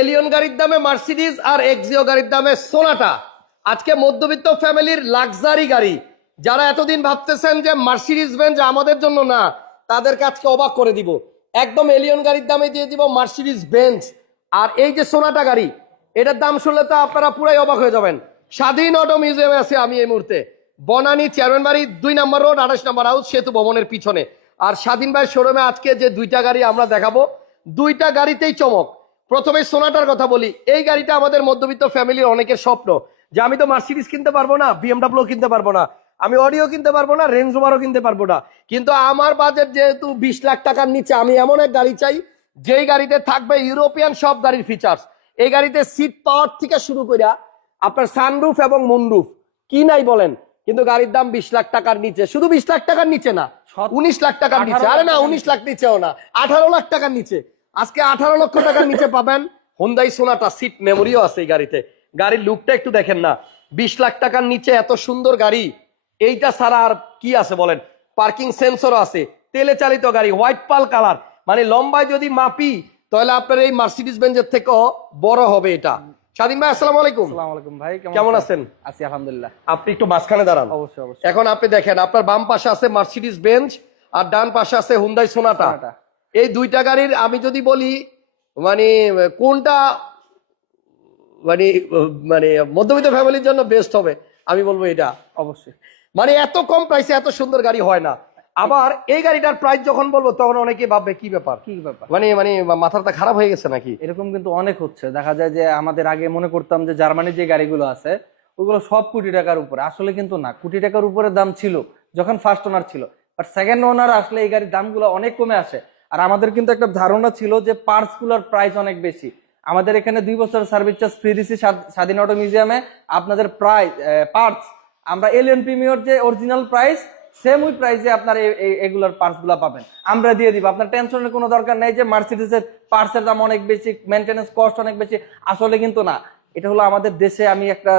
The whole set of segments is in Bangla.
এলিয়ন গাড়ির দামে মার্সিডিজ আর এক্সিও গাড়ির দামে সোনাটা আজকে মধ্যবিত্ত ফ্যামিলির লাক্সারি গাড়ি। যারা এতদিন ভাবতেছেন যে মার্সিডিজ বেঞ্জ আমাদের জন্য না, তাদেরকে আজকে অবাক করে দিব। একদম এলিয়ন গাড়ির দামে দিয়ে দিব মার্সিডিজ বেঞ্জ আর এই যে সোনাটা গাড়ি, এটার দাম শুনলে তো আপনারা পুরাই অবাক হয়ে যাবেন। স্বাধীন অটো মিউজিয়ামে আছি আমি এই মুহূর্তে। বনানী চেয়ারম্যান বাড়ি, দুই নম্বর রোড, আঠাশ নম্বর হাউস, সেতু ভবনের পিছনে। আর স্বাধীন ভাই শোরুমে আজকে যে দুইটা গাড়ি আমরা দেখাবো, দুইটা গাড়িতেই চমক। প্রথমে সোনাটার কথা বলি। এই গাড়িটা আমাদের মধ্যবিত্ত ফ্যামিলির অনেকের স্বপ্ন যে আমি তো মার্সিডিজ কিনতে পারব না বিএমডাব্লিউ কিনতে পারব না আমি অডিও কিনতে পারব না রেঞ্জ রোভারও কিনতে পারব না। কিন্তু আমার বাজেট যেহেতু বিশ লাখ টাকার নিচে আমি এমন এক গাড়ি চাই যেই গাড়িতে থাকবে ইউরোপিয়ান সব গাড়ির ফিচার্স এই গাড়িতে সিট পাওয়ার থেকে শুরু করে আপনার সানরুফ এবং মুনরুফ কি নাই বলেন? কিন্তু গাড়ির দাম বিশ লাখ টাকার নিচে শুধু বিশ লাখ টাকার নিচে না উনিশ লাখ টাকার নিচে। আরে না উনিশ লাখ নিচেও না আঠারো লাখ টাকার নিচে। আজকে আঠারো লক্ষ টাকার নিচে পাবেন হোন্দাই সোনাটা সিট মেমোরিও আছে এই গাড়িতে। গাড়ির লুকটা একটু দেখেন না। বিশ লাখ টাকার নিচে এত সুন্দর গাড়ি এইটা ছাড়া আর কি আছে বলেন? পার্কিং সেন্সরও আছে তেলে চালিত গাড়ি হোয়াইট পাল কালার মানে লম্বায় যদি মাপি তাহলে আপনার এই মার্সিডিজ বেঞ্জের থেকেও বড় হবে এটা। স্বাধীন ভাই আসসালামু আলাইকুম। আসসালামু আলাইকুম ভাই কেমন আছেন? আছি আলহামদুলিল্লাহ। আপনি একটু মাঝখানে দাঁড়ান। অবশ্যই অবশ্যই। এখন আপনি দেখেন আপনার বাম পাশে আছে মার্সিডিজ বেঞ্চ আর ডান পাশে আছে হুন্দাই সোনাটা। এই দুইটা গাড়ির আমি যদি বলি মানে কোনটা মানে মানে মধ্যবিত্ত ফ্যামিলির জন্য বেস্ট হবে আমি বলব এটা। অবশ্যই। মানে এত কম প্রাইসে এত সুন্দর গাড়ি হয় না। আবার এই গাড়িটার প্রাইস যখন বলব তখন অনেকে ভাববে কি ব্যাপার? কি ব্যাপার? মানে মানে মাথাটা খারাপ হয়ে গেছে নাকি? এরকম কিন্তু অনেক হচ্ছে। দেখা যায় যে আমাদের আগে মনে করতাম যে জার্মানির যে গাড়িগুলো আছে ওগুলো সব কোটি টাকার উপরে। আসলে কিন্তু না। কোটি টাকার উপরে দাম ছিল যখন ফার্স্ট ওনার ছিল। বাট সেকেন্ড ওনার আসলে এই গাড়ির দামগুলো অনেক কমে আসে। আর আমাদের কিন্তু একটা ধারণা ছিল যে পার্টসগুলোর প্রাইস অনেক বেশি। আমাদের এখানে দুই বছর সার্ভিস চার্জ ফ্রি দিচ্ছি স্বাধীন অটো মিউজিয়ামে আপনাদের প্রাইস পার্টস আমরা এলিয়ন প্রিমিয়র যে অরিজিনাল প্রাইস সেম ওই প্রাইসে আপনার এগুলোরগুলা পাবেন। আমরা দিয়ে দিব। আপনার টেনশনের কোনো দরকার নেই যে মার্সিডিসের পার্টসের দাম অনেক বেশি মেনটেন্যান্স কস্ট অনেক বেশি। আসলে কিন্তু না। এটা হলো আমাদের দেশে আমি একটা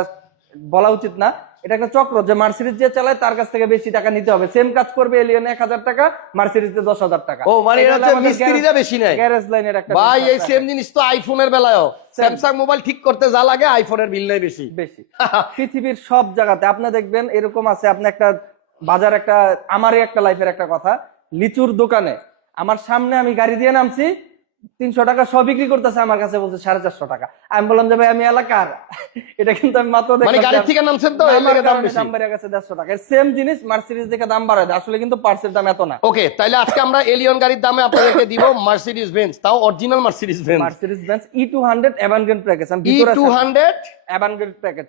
বলা উচিত না এটা একটা চক্র যে মার্সিডিস যে চালায় তার কাছ থেকে বেশি টাকা নিতে হবে। সেম কাজ করবে এলিয়নে এক হাজার টাকা মার্সিডিসে দশ হাজার টাকা। ও মানে মিস্ত্রিরা বেশি নেয়। গ্যারেজ লাইনের একটা ভাই এই সেম জিনিস তো আইফোনের বেলায়ও। স্যামসাং মোবাইল ঠিক করতে যা লাগে আইফোনের বিল নেই বেশি। বেশি। পৃথিবীর সব জায়গাতে আপনি দেখবেন এরকম আছে আপনি একটা বাজার একটা আমারই একটা লাইফের একটা কথা। লিচুর দোকানে আমার সামনে আমি গাড়ি দিয়ে নামছি তিনশো টাকা সব বিক্রি করতেছে আমার কাছে বলছে সাড়ে চারশো টাকা। আমি বললাম যে ভাই আমি এলাকার। এটা কিন্তু আমি মাত্র মানে দাম বেড়ে গেছে দেড়শো টাকা। সেম জিনিস মার্সিডিজ দেখে দাম বাড়ায় আসলে কিন্তু পার্সের দাম এত না। ওকে তাইলে আজকে আমরা এলিয়ন গাড়ির দামে আপনাদেরকে দিব মার্সিডিজ বেঞ্চ তাও original Mercedes Benz Mercedes Benz E two hundred Avantgarde package আমি E two hundred Avantgarde package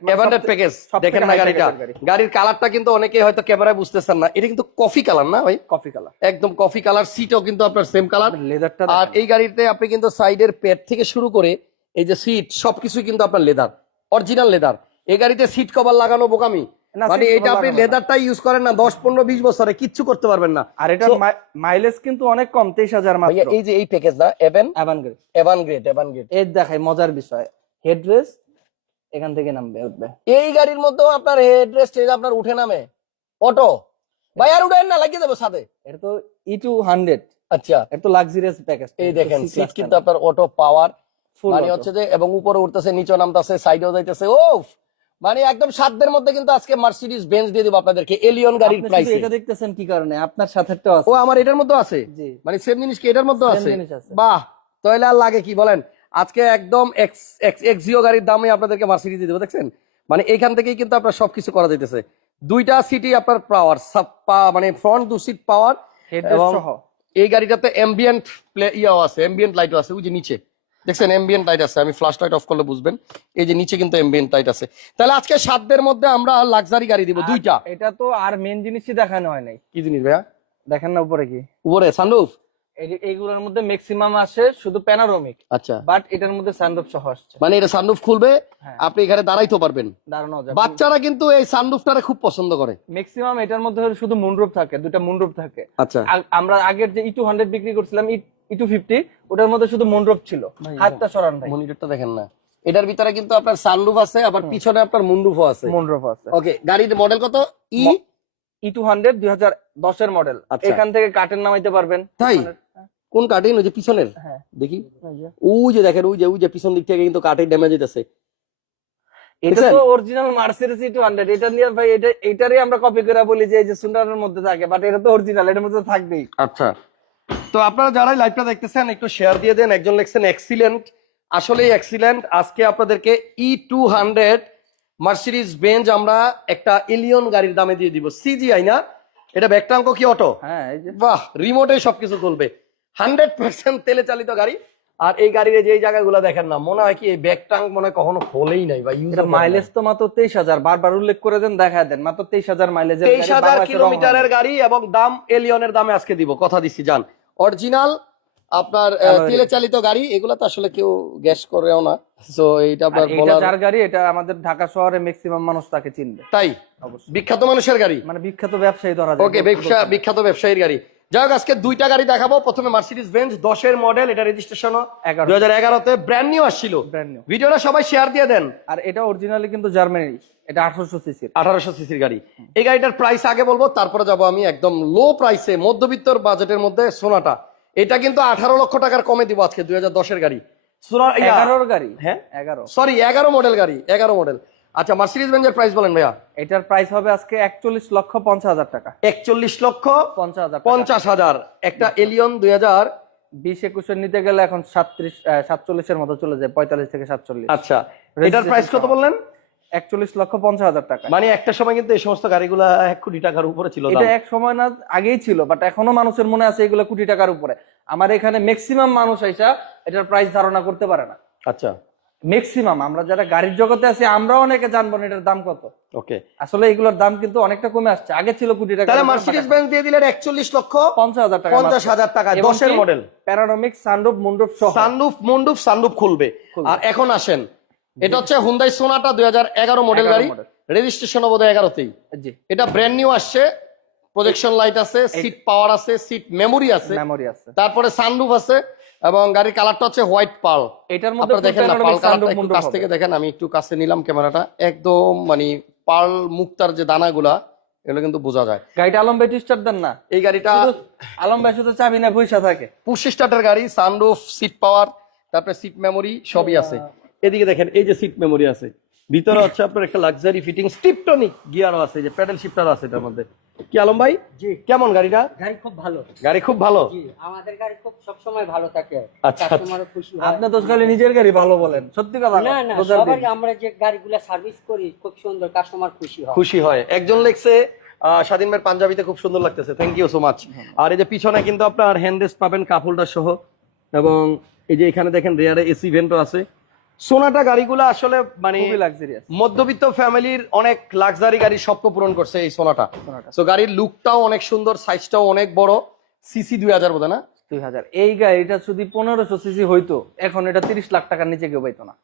package দেখেন না গাড়িটা। গাড়ির কালারটা কিন্তু অনেকে হয়তো ক্যামেরায় বুঝতেছেন না। এটা কিন্তু কফি কালার না ভাই? কফি কালার একদম কফি কালার সিটও কিন্তু আপনার সেম কালার লেদারটা আর এই গাড়িতে আপনি কিন্তু সাইডের পেট থেকে শুরু করে এই যে সিট সবকিছু কিন্তু আপনার লেদার অরিজিনাল লেদার। এই গাড়িতে সিট কভার লাগানো বোকামি। মানে seat এটা cover আপনি লাগানো না। লেদারটাই ইউজ করেন না দশ পনেরো বিশ বছরে কিচ্ছু করতে পারবেন না। আর এটা মাইলেজ কিন্তু অনেক কম তেইশ হাজার এই যে এই প্যাকেজ না এভেন অ্যাভানগ্রেড এভান গ্রেড এভান গ্রেড এর দেখাই মজার বিষয়। হেডরেস এখান থেকে নামবে উঠবে। এই গাড়ির মধ্যেও আপনার আপনার উঠে নামে। অটো ভাই আর উঠেন না লাগিয়ে দেবো সাথে। এটা তো ই টু হান্ড্রেড আচ্ছা। তো লাক্সারিয়াস প্যাকেজ এই দেখেন সিট কিন্তু আপনার অটো পাওয়ার ফুল মানে হচ্ছে যে এবং উপরে উঠতেছে নিচে নামতেছে সাইডেও যাইতেছে ও মানে একদম সাধ্যের মধ্যে কিন্তু আজকে মার্সিডিজ বেঞ্চ দিয়ে দিব আপনাদেরকে এলিয়ন গাড়ির প্রাইস এটা দেখতেছেন কি কারণে? আপনার তো ও আমার এটার মধ্যে আছে? মানে সেম জিনিস কি এটার মধ্যে আছে? বাহ! তাহলে আর লাগে কি বলেন? আজকে একদম এক্স এক্স এক্সিও গাড়ির দামে আপনাদেরকে মার্সিডিজ দিয়ে দেবো দেখছেন? মানে এখান থেকেই কিন্তু আপনার সবকিছু করা যাইতেছে। দুইটা সিটি আপনার পাওয়ার মানে ফ্রন্ট দু সিট পাওয়ার এবং- এই গাড়িটাতে অ্যাম্বিয়েন্ট প্লে ইয়াও আছে অ্যাম্বিয়েন্ট লাইটও আছে ওই যে নিচে। দেখছেন অ্যাম্বিয়েন্ট লাইট আছে আমি ফ্ল্যাশ লাইট অফ করলে বুঝবেন। এই যে নিচে কিন্তু অ্যাম্বিয়েন্ট লাইট আছে। তাহলে আজকে সাতদের মধ্যে আমরা লাক্সারি গাড়ি দিব দুইটা। এটা তো আর মেন জিনিসই দেখানো হয় নাই। কি জিনিস ভাইয়া? দেখেন না উপরে কি? উপরে সানরুফ এইগুলোর মধ্যে ম্যাক্সিমাম আসে শুধু প্যানারোমিক আচ্ছা। বাট এটার মধ্যে সানরুফ সহ আসছে। মানে এটা সানরুফ খুলবে হ্যাঁ। আপনি এখানে দাঁড়াইতে পারবেন। দাঁড়ানো যাবে। বাচ্চারা কিন্তু এই সানরুফটারে খুব পছন্দ করে। ম্যাক্সিমাম এটার মধ্যে শুধু মুনরূপ থাকে দুটা মুনরূপ থাকে। আচ্ছা। আমরা আগের যে ইটু হান্ড্রেড বিক্রি করছিলাম ইটু ফিফটি ওটার মধ্যে শুধু মুনরূপ ছিল। হাতটা সরান ভাই মনিটরটা দেখেন না। এটার ভিতরে কিন্তু আপনার সানরুফ আছে আবার পিছনে আপনার মুন্ডুফও আছে। মুনরূপ আছে। ওকে গাড়ির মডেল কত? ই ই টু হান্ড্রেড দুই হাজার দশের মডেল আচ্ছা। এখান থেকে কাটের নামাইতে পারবেন। তাই? কোন কাটিং ওই যে পিছনের? হ্যাঁ। দেখি। ওই যে। দেখেন ওই যে ওই যে পিছন দিক থেকে কিন্তু ড্যামেজ হইতেছে। এটা তো অরিজিনাল মার্সিডিজ টু হান্ড্রেড এটা নিয়ে ভাই এটা এটারই আমরা কপি করে বলি যে এই যে সুন্ডারের মধ্যে থাকে বাট এটা তো অরিজিনাল এটার মধ্যে থাকবেই। আচ্ছা। তো আপনারা যারা লাইভটা দেখতেছেন একটু শেয়ার দিয়ে দেন। একজন লিখছেন এক্সিলেন্ট আসলেই এক্সিলেন্ট আজকে আপনাদেরকে E two hundred Mercedes Benz আমরা একটা এলিয়ন গাড়ির দামে দিয়ে দিব। সিজিআই না? এটা ব্যাকটাঙ্ক কি অটো? হ্যাঁ এই বাহ রিমোটে সবকিছু চলবে। হান্ড্রেড পার্সেন্ট তেলে চালিত গাড়ি। আর এই গাড়ির যে জায়গাগুলো দেখেন না মনে হয় কি এই ব্যাক টাঙ্ক মনে হয় কখনো খোলেই নাই বা মাইলেজ তো মাত্র তেইশ হাজার। বারবার উল্লেখ করে দেন দেখা দেন মাত্র তেইশ হাজার মাইলেজ তেইশ হাজার কিলোমিটারের গাড়ি এবং দাম এলিয়নের দামে আজকে দিব। কথা দিচ্ছি যান অরিজিনাল আপনার. তেলে চালিত গাড়ি এগুলো তো আসলে কেউ গ্যাস করেও না। তো এইটা আপনার বলার যার গাড়ি এটা আমাদের ঢাকা শহরে ম্যাক্সিমাম মানুষ তাকে চিনবে। তাই? অবশ্যই। বিখ্যাত মানুষের গাড়ি? মানে বিখ্যাত ব্যবসায়ী ধরা যায়। ওকে ব্যবসা বিখ্যাত ব্যবসায়ীর গাড়ি। যাই হোক আজকে দুইটা গাড়ি দেখাবো। প্রথমে মার্সিডিজ বেঞ্চ দশের মডেল এটা রেজিস্ট্রেশন দুই হাজার এগারোতে। ব্র্যান্ড নিউ আসছিল। ভিডিওটা সবাই শেয়ার দিয়ে দেন। আর এটা অরিজিনালি কিন্তু জার্মানি এটা আঠারোশো সিসির আঠারোশো সিসির গাড়ি। এই গাড়িটার প্রাইস আগে বলব তারপরে যাব আমি একদম লো প্রাইসে মধ্যবিত্তর বাজেটের মধ্যে সোনাটা। এটা কিন্তু আঠারো লক্ষ টাকার কমে দিব আজকে দুই হাজার দশের গাড়ি। এগারোর গাড়ি? হ্যাঁ? এগারো। সরি এগারো মডেল গাড়ি এগারো মডেল আচ্ছা মার্সিডিজ বেঞ্জের প্রাইস বলেন ভাইয়া। এটার প্রাইস হবে আজকে একচল্লিশ লক্ষ পঞ্চাশ হাজার টাকা। একচল্লিশ লক্ষ পঞ্চাশ হাজার পঞ্চাশ হাজার। একটা এলিয়ন দুই হাজার। বিশ একুশের নিতে গেলে এখন সাতত্রিশ সাতচল্লিশের মতো চলে যায় পঁয়তাল্লিশ থেকে সাতচল্লিশ। আচ্ছা এটার প্রাইস কত বললেন? একচল্লিশ লক্ষ পঞ্চাশ হাজার টাকা। মানে একটা সময় কিন্তু এই সমস্ত গাড়িগুলা এক কোটি টাকার উপরে ছিল এটা এক সময় না আগেই ছিল বাট এখনও মানুষের মনে আছে এগুলো কোটি টাকার উপরে। আমার এখানে ম্যাক্সিমাম মানুষ আইসা এটার প্রাইস ধারণা করতে পারে না। আচ্ছা। ম্যাক্সিমাম আমরা যারা গাড়ির জগতে আছি আমরাও অনেকে জানব না এটার দাম কত। ওকে। আসলে এগুলোর দাম কিন্তু অনেকটা কমে আসছে। আগে ছিল কোটি টাকা তাহলে মার্সিডিজ বেঞ্জ দিয়ে দিলেন একচল্লিশ লক্ষ পঞ্চাশ হাজার টাকা পঞ্চাশ হাজার টাকা। দশের মডেল প্যারানমিক সানরুফ মুন্ডুপ সহ। সানরুফ মন্ডুপ সানরুফ খুলবে। আর এখন আসেন। এটা হচ্ছে হুন্দাই সোনাটা দুই হাজার এগারো মডেল গাড়ি। রেজিস্ট্রেশন বোধ হয় এগারোতেই। এটা ব্র্যান্ড নিউ আসছে। প্রজেকশন লাইট আছে সিট পাওয়ার আছে সিট মেমোরি আছে। মেমোরি আছে। তারপরে সানরুফ আছে এবং গাড়ির কালারটা হচ্ছে হোয়াইট পার্ল এটার মধ্যে দেখেন না panoramic কালারটা একটু কাছ থেকে দেখেন আমি একটু কাছে নিলাম ক্যামেরাটা। একদম মানে পার্ল মুক্তার যে দানাগুলা এগুলো কিন্তু বোঝা যায়। গাড়িটা আলম ভাই স্টার্ট দেন না? এই গাড়িটা আলম ভাই শুধু চাবি না পয়সা থাকে। পুশ স্টার্টের গাড়ি সানরুফ সিট পাওয়ার তারপরে সিট মেমোরি সবই আছে। এদিকে দেখেন এই যে সিট মেমোরি আছে। ভিতরে হচ্ছে আপনার একটা লাক্সারি ফিটিং স্টিপটনিক গিয়ারও আছে যে প্যাডেল শিফটার আছে এটার মধ্যে। কি আলম ভাই? জি। কেমন গাড়িটা? গাড়ি খুব ভালো। গাড়ি খুব ভালো? জি আমাদের গাড়ি খুব সবসময় ভালো থাকে। আচ্ছা, কাস্টমারও খুশি হয়। আপনি তো খালি নিজের গাড়ি ভালো বলেন সত্যি কথা না না দিন। আমরা যে গাড়িগুলো সার্ভিস করি খুব সুন্দর কাস্টমার খুশি হয়। খুশি হয়। একজন লেখছে আহ, স্বাধীন ভাইয়ের পাঞ্জাবিতে খুব সুন্দর লাগতেছে। থ্যাংক ইউ সো মাচ আর এই যে পিছনে কিন্তু আপনার হ্যান্ডেস পাবেন কাপ হোল্ডার সহ এবং এই যে এখানে দেখেন রেয়ারে এসি ভেন্টও আছে। সোনাটা গাড়িগুলো আসলে মানে মধ্যবিত্ত ফ্যামিলির অনেক লাক্সারি গাড়ির স্বপ্ন পূরণ করছে এই সোনাটা। তো গাড়ির লুকটাও অনেক সুন্দর সাইজটাও অনেক বড়। সিসি দুই হাজার বোধ না? দুই হাজার। এই গাড়িটা যদি পনেরোশো সিসি হইতো এখন এটা তিরিশ লাখ টাকার নিচে কেউ পাইতো না।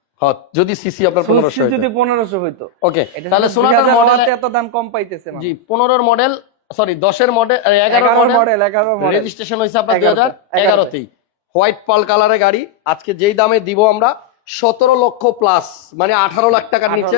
যদি সিসি আপনার পনেরোশো যদি পনেরোশো হইতো। ওকে তাহলে শুধু সোনাটার মডেল এত দাম কম পাইতেছে জি পনেরোর মডেল সরি দশের মডেল এগারো মডেল এগারো রেজিস্ট্রেশন হয়েছে আপনার দুই হাজার এগারোতেই। হোয়াইট পাল কালারের গাড়ি আজকে যেই দামে দিব আমরা সতেরো লক্ষ প্লাস মানে আঠারো লাখ টাকার 18 নিচে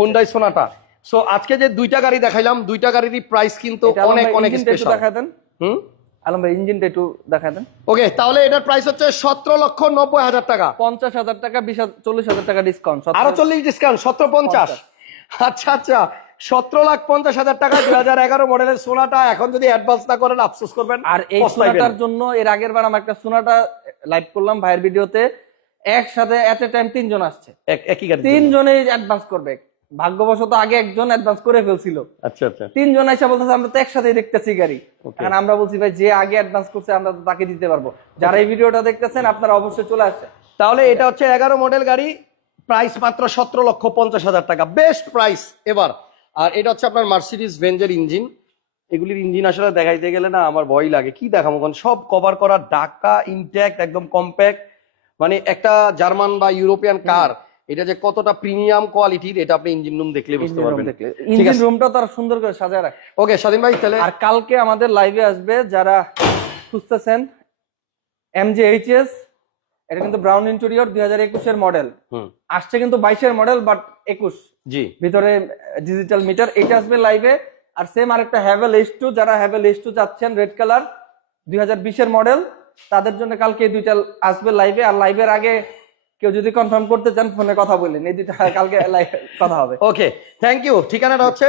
হোন্ডাই সোনাটা সো আজকে যে দুইটা গাড়ি দেখাইলাম দুইটা গাড়িরই প্রাইস কিন্তু অনেক অনেক স্পেশাল দেখা দেন। হুম? আলম ভাই ইঞ্জিনটা একটু দেখা দেন। ওকে তাহলে এটার প্রাইস হচ্ছে সতেরো লক্ষ নব্বই হাজার টাকা। পঞ্চাশ হাজার টাকা বিশ চল্লিশ হাজার টাকা ডিসকাউন্ট আরও চল্লিশ ডিসকাউন্ট সতেরো পঞ্চাশ। আচ্ছা আচ্ছা সতেরো লাখ পঞ্চাশ হাজার টাকা দুই হাজার এগারো মডেলের সোনাটা এখন যদি অ্যাডভান্স না করেন আফসোস করবেন আর এই সোনাটার জন্য এর আগের বার আমরা একটা সোনাটা লাইভ করলাম ভাইয়ের ভিডিওতে একসাথে এট এ টাইম তিনজন আসছে। এক- একই গাড়ি তিনজনেই অ্যাডভান্স করবে। ভাগ্যবশত আগে একজন অ্যাডভান্স করে ফেলছিল। আচ্ছা আচ্ছা। তিনজন এসে বলতেছে আমরা তো একসাথেই দেখতেছি গাড়ি. কারণ আমরা বলছি ভাই যে আগে অ্যাডভান্স করছে আমরা তো তাকে দিতে পারব। যারা এই ভিডিওটা দেখতেছেন আপনারা অবশ্যই চলে আসছে তাহলে এটা হচ্ছে এগারো মডেল গাড়ি প্রাইস মাত্র সতেরো লক্ষ পঞ্চাশ হাজার টাকা। বেস্ট প্রাইস এবার। আর এটা হচ্ছে আপনার মার্সিডিস ভেঞ্জের ইঞ্জিন এগুলির ইঞ্জিন আসলে দেখাইতে গেলে না আমার ভয় লাগে। কি দেখাবো? কারণ সব কভার করা ডাকা ইনট্যাক্ট একদম কম্প্যাক্ট মানে একটা জার্মান বা ইউরোপিয়ান কার এটা যে কতটা প্রিমিয়াম কোয়ালিটির এটা আপনি ইঞ্জিন রুম দেখলে বুঝতে পারবেন। ইঞ্জিন। রুমটা তারা সুন্দর করে সাজায় রাখে। ওকে স্বাধীন ভাই তাহলে আর কালকে আমাদের লাইভে আসবে যারা খুঁজতেছেন এমজি এইচএস এটা কিন্তু ব্রাউন ইন্টেরিয়র দুই হাজার একুশের মডেল হুম। আসছে কিন্তু বাইশের মডেল বাট একুশ। জি। ভিতরে ডিজিটাল মিটার এটা আসবে লাইভে আর সেম আরেকটা হ্যাভেল এইচ টু যারা হ্যাভেল এইচ টু চাচ্ছেন রেড কালার দুই হাজার বিশের মডেল তাদের জন্য কালকে এই দুইটা আসবে লাইভে আর লাইভের আগে কেউ যদি কনফার্ম করতে চান ফোনে কথা বললেন এই দুইটা কালকে লাইভ কথা হবে। ওকে থ্যাংক ইউ ঠিকানাটা হচ্ছে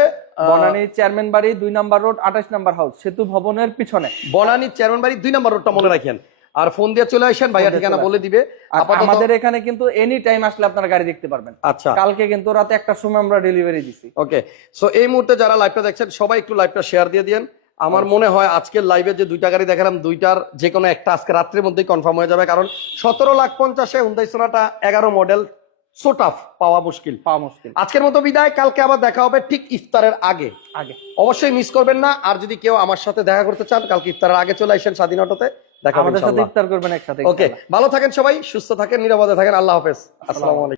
বনানী চেয়ারম্যান বাড়ি দুই নাম্বার রোড আঠাশ নাম্বার হাউস সেতু ভবনের পিছনে। বনানী চেয়ারম্যান বাড়ি দুই নম্বর রোডটা মনে রাখেন। আর ফোন দিয়ে চলে আসেন ভাইয়া ঠিকানা বলে দিবে। আর আমাদের এখানে কিন্তু এনি টাইম আসলে আপনারা গাড়ি দেখতে পারবেন। আচ্ছা। কালকে কিন্তু রাতে একটার সময় আমরা ডেলিভারি দিছি। ওকে সো এই মুহূর্তে যারা লাইভটা দেখছেন সবাই একটু লাইভটা শেয়ার দিয়ে দিন আমার মনে হয় আজকের লাইভে যে দুইটা গাড়ি দেখালাম দুইটার যে কোনো একটা আজকে রাত্রের মধ্যেই কনফার্ম হয়ে যাবে কারণ সতেরো লাখ পঞ্চাশে হুন্দাই সোনাটা এগারো মডেল সো টাফ পাওয়া মুশকিল। পাওয়া মুশকিল। আজকের মতো বিদায় কালকে আবার দেখা হবে ঠিক ইফতারের আগে। আগে। অবশ্যই মিস করবেন না আর যদি কেউ আমার সাথে দেখা করতে চান কালকে ইফতারের আগে চলে আসেন স্বাধীন অটোতে দেখা হবে আমাদের সাথে ইফতার করবেন একসাথে ওকে ভালো থাকেন সবাই সুস্থ থাকেন নিরাপদে থাকেন আল্লাহ হাফেজ। আসসালামু আলাইকুম।